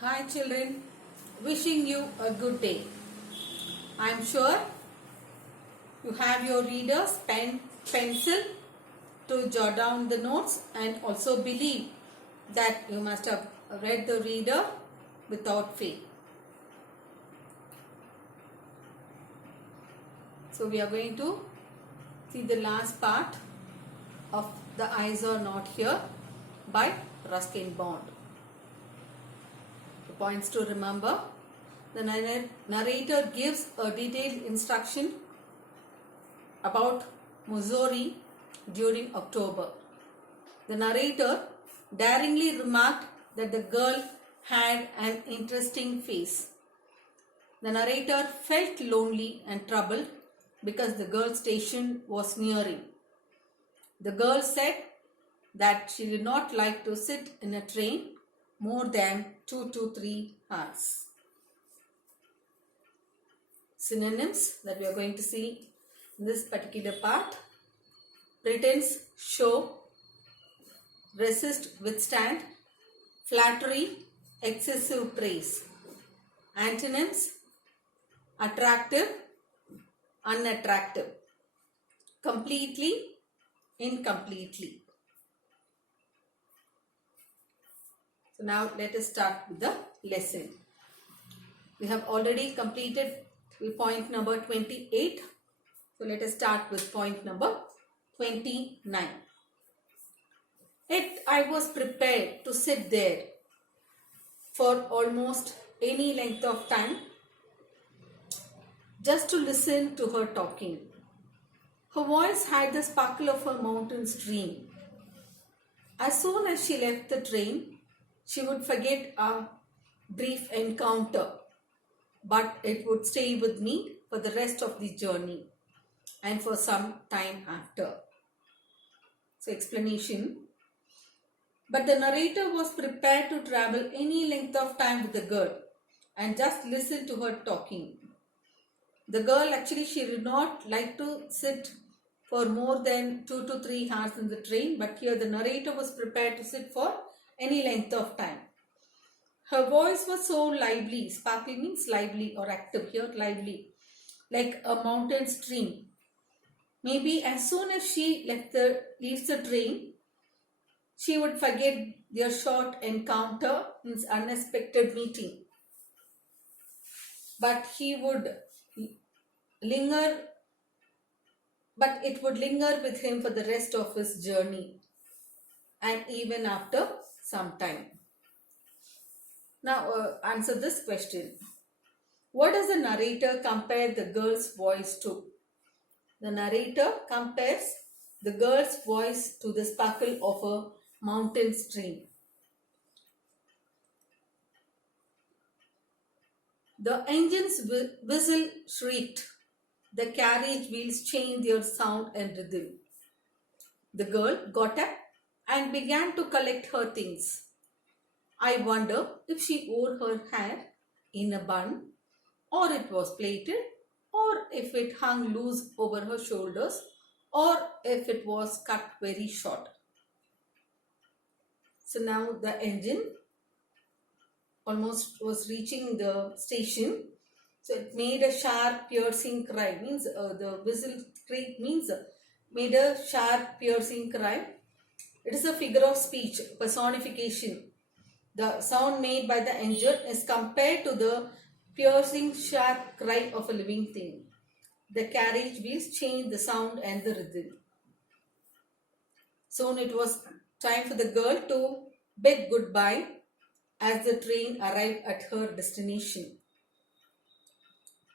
Hi children, wishing you a good day. I am sure you have your readers, pen, pencil to jot down the notes, and also believe that you must have read the reader without fail. So we are going to see the last part of The Eyes Are Not Here by Ruskin Bond. The points to remember: the narrator gives a detailed instruction about Missouri during October. The narrator daringly remarked that the girl had an interesting face. The narrator felt lonely and troubled because the girl's station was nearing. The girl said that she did not like to sit in a train more than 2 to 3 hours. Synonyms that we are going to see in this particular part: pretense, show; resist, withstand; flattery, excessive praise. Antonyms: attractive, unattractive; completely, incompletely. So now let us start with the lesson. We have already completed point number 28. So let us start with point number 29. Yet I was prepared to sit there for almost any length of time just to listen to her talking. Her voice had the sparkle of a mountain stream. As soon as she left the train, she would forget our brief encounter, but it would stay with me for the rest of the journey and for some time after. So explanation: but the narrator was prepared to travel any length of time with the girl and just listen to her talking. The girl actually, she did not like to sit for more than 2 to 3 hours in the train, but here the narrator was prepared to sit for any length of time. Her voice was so lively. Sparkle means lively or active. Here lively, like a mountain stream. Maybe as soon as she leaves the train, she would forget their short encounter, means unexpected meeting. But he would linger, but it would linger with him for the rest of his journey and even after some time. Now answer this question. What does the narrator compare the girl's voice to? The narrator compares the girl's voice to the sparkle of a mountain stream. The engine's whistle shrieked. The carriage wheels changed their sound and rhythm. The girl got up and began to collect her things. I wonder if she wore her hair in a bun, or it was plaited, or if it hung loose over her shoulders, or if it was cut very short. So now the engine almost was reaching the station. So it made a sharp piercing cry, means the whistle scream means made a sharp piercing cry. It is a figure of speech, personification. The sound made by the engine is compared to the piercing sharp cry of a living thing. The carriage wheels changed the sound and the rhythm. Soon it was time for the girl to bid goodbye as the train arrived at her destination.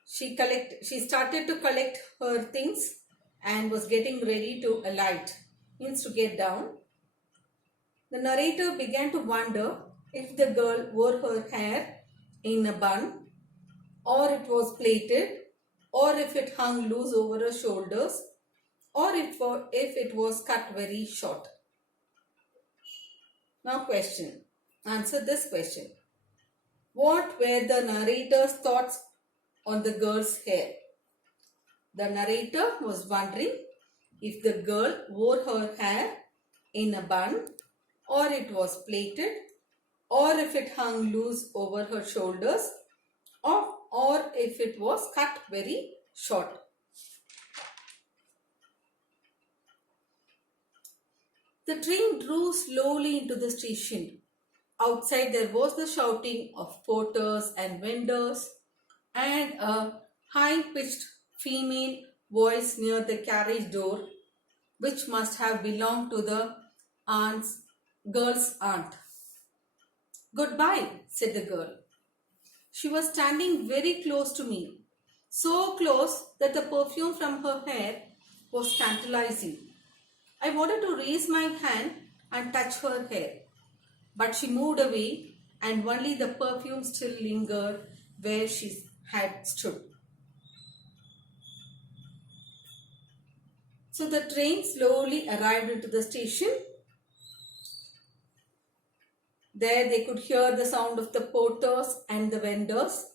She started to collect her things and was getting ready to alight, means to get down. The narrator began to wonder if the girl wore her hair in a bun, or it was plaited, or if it hung loose over her shoulders, or if it was cut very short. Now question. Answer this question. What were the narrator's thoughts on the girl's hair? The narrator was wondering if the girl wore her hair in a bun, or it was plaited, or if it hung loose over her shoulders, or if it was cut very short. The train drew slowly into the station. Outside there was the shouting of porters and vendors and a high-pitched female voice near the carriage door, which must have belonged to the girl's aunt. "Goodbye," said the girl. She was standing very close to me, so close that the perfume from her hair was tantalizing. I wanted to raise my hand and touch her hair, but she moved away and only the perfume still lingered where she had stood. So the train slowly arrived into the station. There they could hear the sound of the porters and the vendors.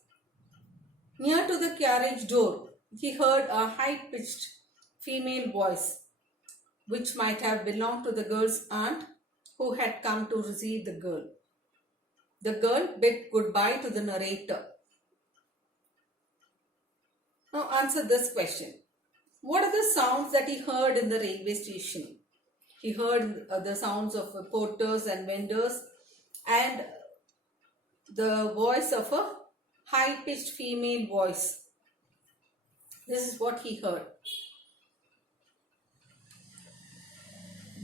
Near to the carriage door, he heard a high-pitched female voice, which might have belonged to the girl's aunt who had come to receive the girl. The girl bid goodbye to the narrator. Now answer this question. What are the sounds that he heard in the railway station? He heard the sounds of porters and vendors and the voice of a high-pitched female voice. This is what he heard.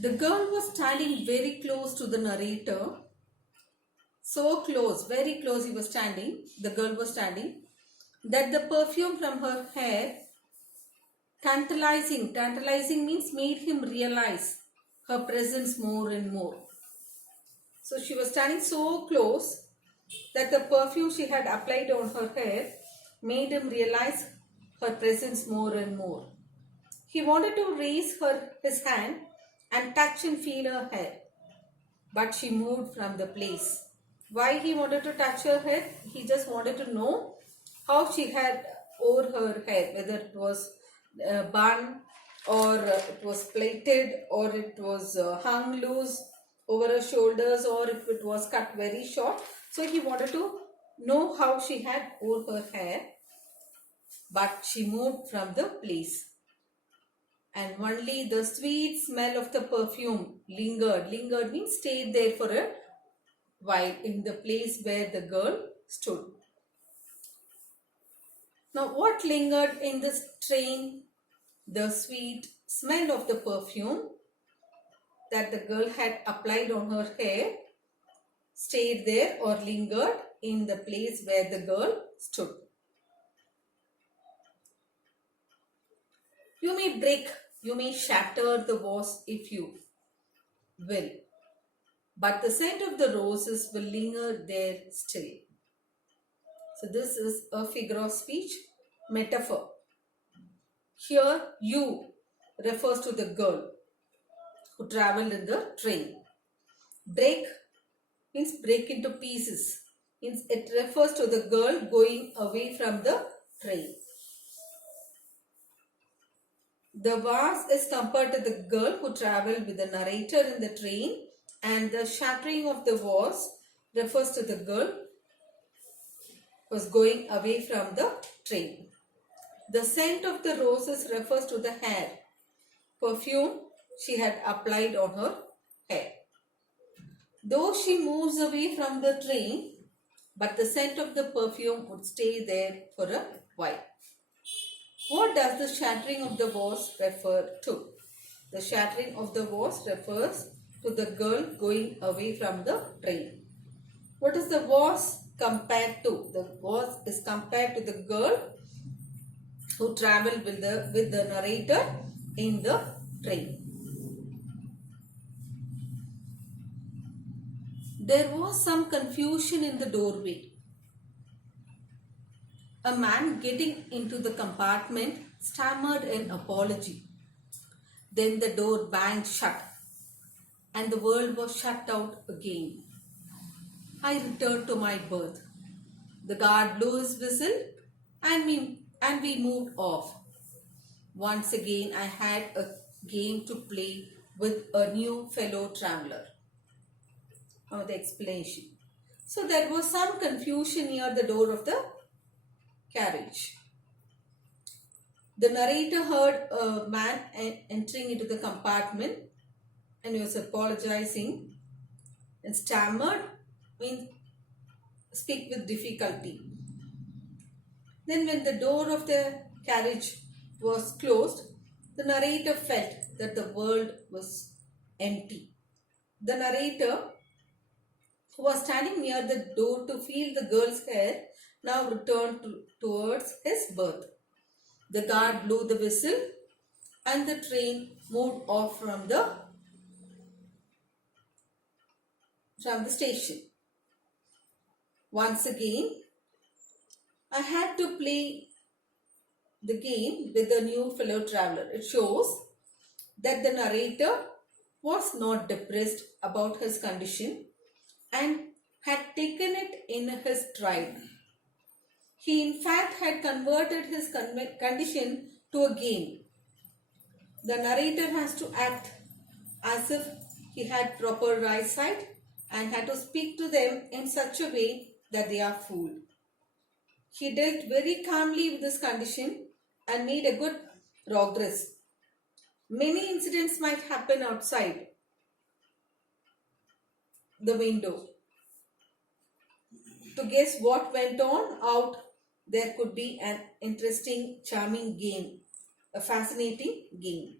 The girl was standing very close to the narrator. So close, very close he was standing. The girl was standing. That the perfume from her hair, tantalizing means made him realize her presence more and more. So she was standing so close that the perfume she had applied on her hair made him realize her presence more and more. He wanted to raise his hand and touch and feel her hair, but she moved from the place. Why he wanted to touch her hair? He just wanted to know how she had wore her hair, whether it was bun or it was plaited or it was hung loose over her shoulders or if it was cut very short. So he wanted to know how she had wore her hair, but she moved from the place. And only the sweet smell of the perfume lingered. Lingered means stayed there for a while in the place where the girl stood. Now what lingered in this train? The sweet smell of the perfume that the girl had applied on her hair stayed there or lingered in the place where the girl stood. You may break, you may shatter the vase if you will, but the scent of the roses will linger there still. So this is a figure of speech metaphor. Here you refers to the girl who travelled in the train. Break means break into pieces. Means it refers to the girl going away from the train. The vase is compared to the girl who travelled with the narrator in the train, and the shattering of the vase refers to the girl who was going away from the train. The scent of the roses refers to the hair, perfume she had applied on her hair. Though she moves away from the train, but the scent of the perfume would stay there for a while. What does the shattering of the vase refer to? The shattering of the vase refers to the girl going away from the train. What is the vase compared to? The vase is compared to the girl who travelled with the narrator in the train. There was some confusion in the doorway. A man getting into the compartment stammered an apology. Then the door banged shut and the world was shut out again. I returned to my berth. The guard blew his whistle and we moved off. Once again I had a game to play with a new fellow traveller. Now the explanation. So there was some confusion near the door of the carriage. The narrator heard a man entering into the compartment and he was apologizing and stammered, means speak with difficulty. Then when the door of the carriage was closed, the narrator felt that the world was empty. The narrator, who was standing near the door to feel the girl's hair, now returned towards his berth. The guard blew the whistle and the train moved off from the station. Once again, I had to play the game with the new fellow traveler. It shows that the narrator was not depressed about his condition and had taken it in his stride. He in fact had converted his condition to a game. The narrator has to act as if he had proper eyesight and had to speak to them in such a way that they are fooled. He dealt very calmly with this condition and made a good progress. Many incidents might happen outside the window. To guess what went on out, there could be an interesting, charming game, a fascinating game.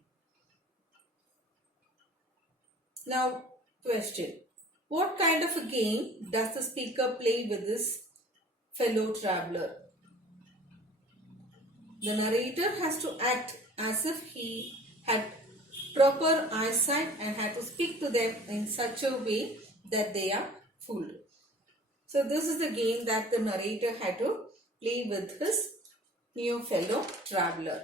Now, question. What kind of a game does the speaker play with his fellow traveler? The narrator has to act as if he had proper eyesight and had to speak to them in such a way that they are fooled. So this is the game that the narrator had to play with his new fellow traveler.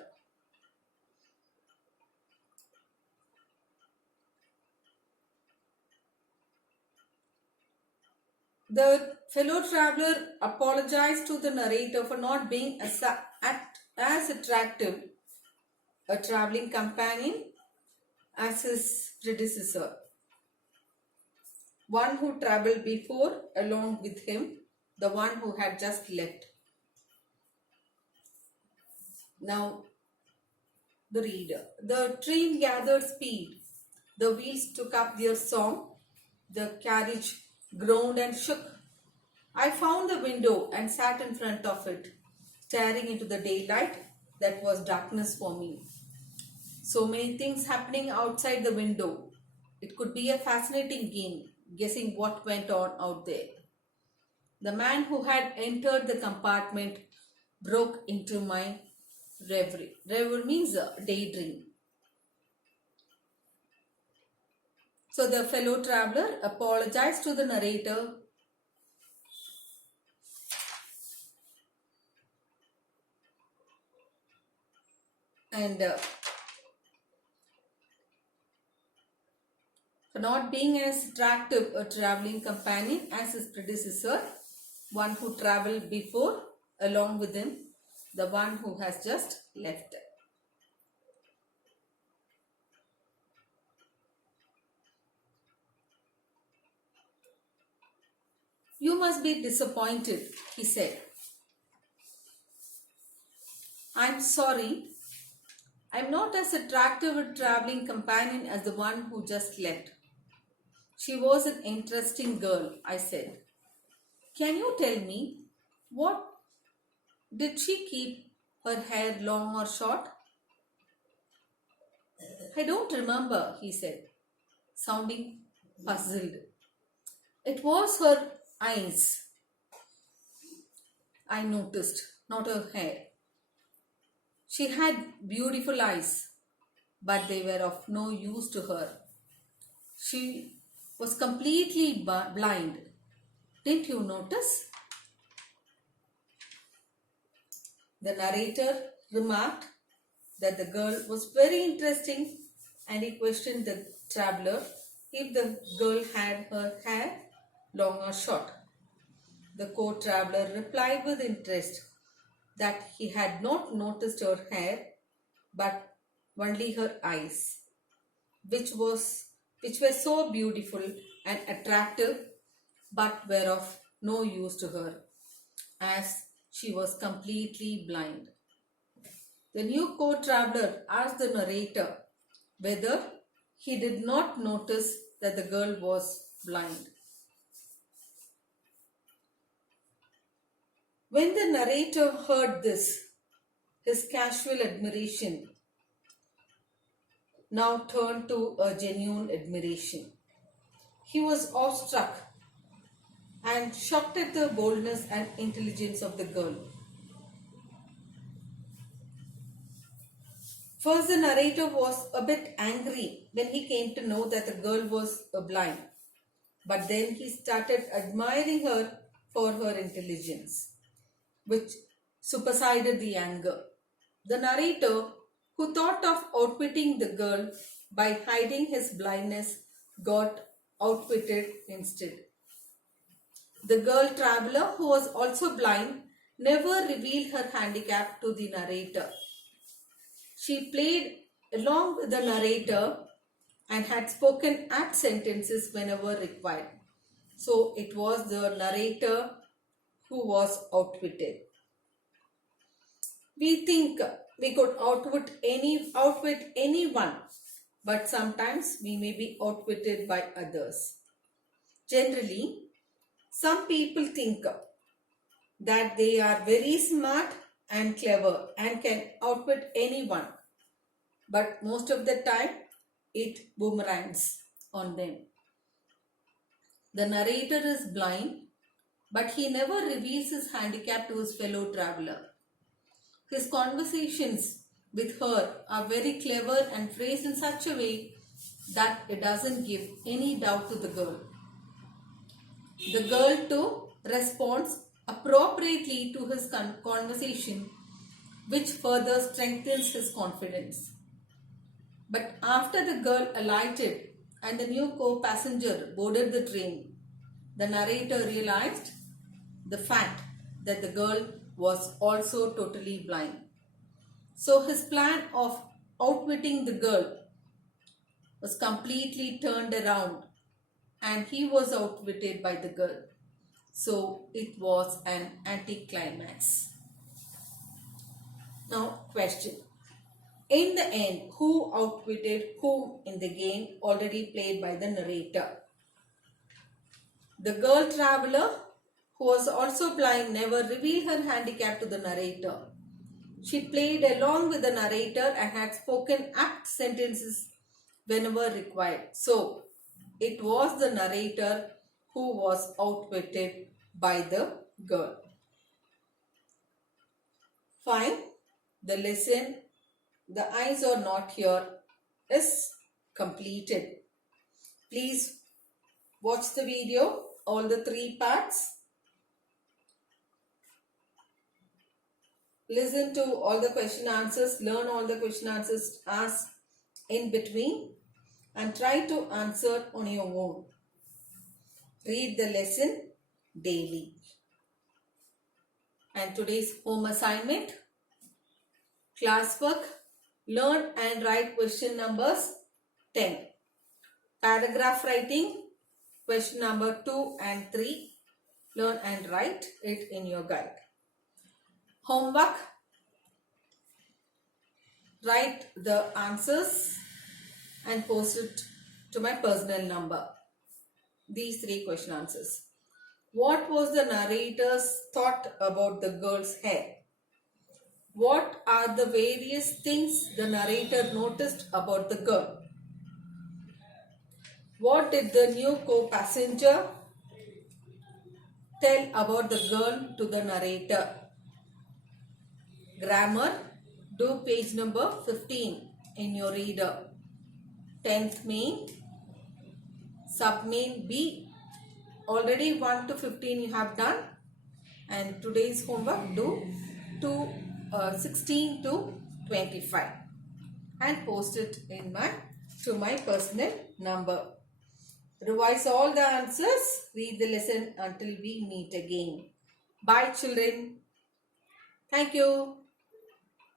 The fellow traveler apologized to the narrator for not being as attractive a traveling companion as his predecessor, one who traveled before along with him, the one who had just left. Now, the reader. The train gathered speed. The wheels took up their song. The carriage groaned and shook. I found the window and sat in front of it, staring into the daylight that was darkness for me. So many things happening outside the window. It could be a fascinating game, guessing what went on out there. The man who had entered the compartment broke into my reverie. Reverie means a daydream. So the fellow traveler apologized to the narrator and for not being as attractive a traveling companion as his predecessor, one who traveled before along with him, the one who has just left. You must be disappointed, he said. I'm sorry. I'm not as attractive a traveling companion as the one who just left. She was an interesting girl, I said. Can you tell me, what did she keep her hair long or short? I don't remember, he said, sounding puzzled. It was her eyes, I noticed, not her hair. She had beautiful eyes, but they were of no use to her. She was completely blind. Didn't you notice? The narrator remarked that the girl was very interesting and he questioned the traveler if the girl had her hair long or short. The co-traveler replied with interest that he had not noticed her hair but only her eyes, which were so beautiful and attractive but were of no use to her, as she was completely blind. The new co-traveler asked the narrator whether he did not notice that the girl was blind. When the narrator heard this, his casual admiration now turned to a genuine admiration. He was awestruck and shocked at the boldness and intelligence of the girl. First, the narrator was a bit angry when he came to know that the girl was blind, but then he started admiring her for her intelligence, which superseded the anger. The narrator, who thought of outwitting the girl by hiding his blindness, got outwitted instead. The girl traveler, who was also blind, never revealed her handicap to the narrator. She played along with the narrator and had spoken apt sentences whenever required. So it was the narrator who was outwitted. We think we could outwit anyone, but sometimes we may be outwitted by others. Generally, some people think that they are very smart and clever and can outwit anyone, but most of the time it boomerangs on them. The narrator is blind, but he never reveals his handicap to his fellow traveler. His conversations with her are very clever and phrased in such a way that it doesn't give any doubt to the girl. The girl too responds appropriately to his conversation, which further strengthens his confidence. But after the girl alighted and the new co-passenger boarded the train, the narrator realized the fact that the girl was also totally blind. So his plan of outwitting the girl was completely turned around and he was outwitted by the girl. So it was an anticlimax. Now question. In the end, who outwitted whom in the game already played by the narrator? The girl traveler, who was also blind, never revealed her handicap to the narrator. She played along with the narrator and had spoken apt sentences whenever required. So, it was the narrator who was outwitted by the girl. Fine. The lesson, The Eyes Are Not Here, is completed. Please watch the video, all the 3 parts. Listen to all the question answers, learn all the question answers asked in between and try to answer on your own. Read the lesson daily. And today's home assignment, classwork, learn and write question numbers 10. Paragraph writing, question number 2 and 3. Learn and write it in your guide. Homework, write the answers and post it to my personal number. These 3 question answers. What was the narrator's thought about the girl's hair? What are the various things the narrator noticed about the girl? What did the new co-passenger tell about the girl to the narrator? Grammar, do page number 15 in your reader. 10th main, submain B. Already 1 to 15 you have done. And today's homework, do 16 to 25 and post it to my personal number. Revise all the answers. Read the lesson until we meet again. Bye children. Thank you.